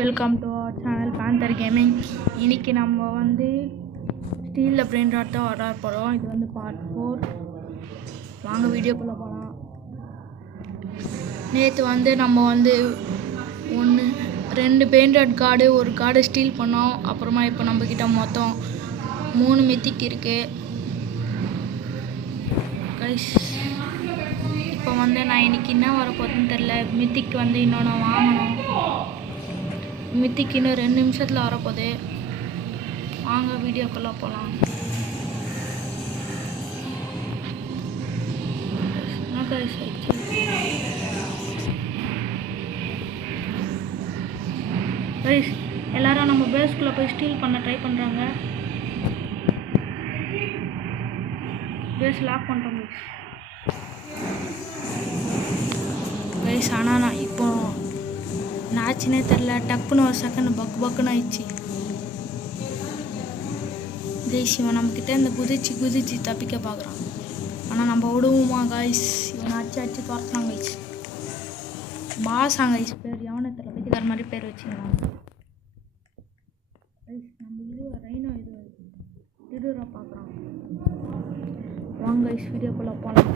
Welcome to our channel panther gaming. இன்றைக்கி நம்ம ஸ்டீலில் பிரெயின் ராட் தான் ஆர்டர் போகிறோம். இது பார்ட் 4. வாங்க வீடியோக்குள்ளே போகலாம். நேற்று நம்ம 2 பிரெயின் ராட் கார்டு, ஒரு கார்டு ஸ்டீல் பண்ணோம். அப்புறமா இப்போ நம்மக்கிட்ட மொத்தம் 3 மித்திக் இருக்குது கைஸ். இப்போ நான் இன்றைக்கி என்ன வரப்போகுதுன்னு தெரில. மித்திக்கு இன்னொன்று வாங்கணும். மித்திக்கு இன்னும் 2 நிமிஷத்தில் வரப்போகுது. வாங்க வீடியோக்குள்ளே போகலாம். எல்லாரும் நம்ம பேஸ்குள்ளே போய் ஸ்டீல் பண்ண ட்ரை பண்ணுறாங்க. பேஸ் லாக் பண்ணுறோம் கைஸ். ஆனால் நான் இப்போ நாச்சுனே தெரில, டப்புன்னு ஒரு செகண்ட் பக்குன்னு ஆயிடுச்சு கைஸ். இவன் நம்மக்கிட்ட இந்த குதிச்சு தப்பிக்க பார்க்குறான். ஆனால் நம்ம விடுவோமா கைஸ்? இவன் அடிச்சு துரத்துனான் கைஸ். பாஸாங்க கைஸ் பேர். எவனை தெரியல, பைத்தியக்கார மாதிரி பேர் வச்சுக்கலாம் கைஸ். நம்ம ரெய்னோ இருவரா பார்க்குறான். வாங்க கைஸ் வீடியோக்குள்ளே போகலாம்.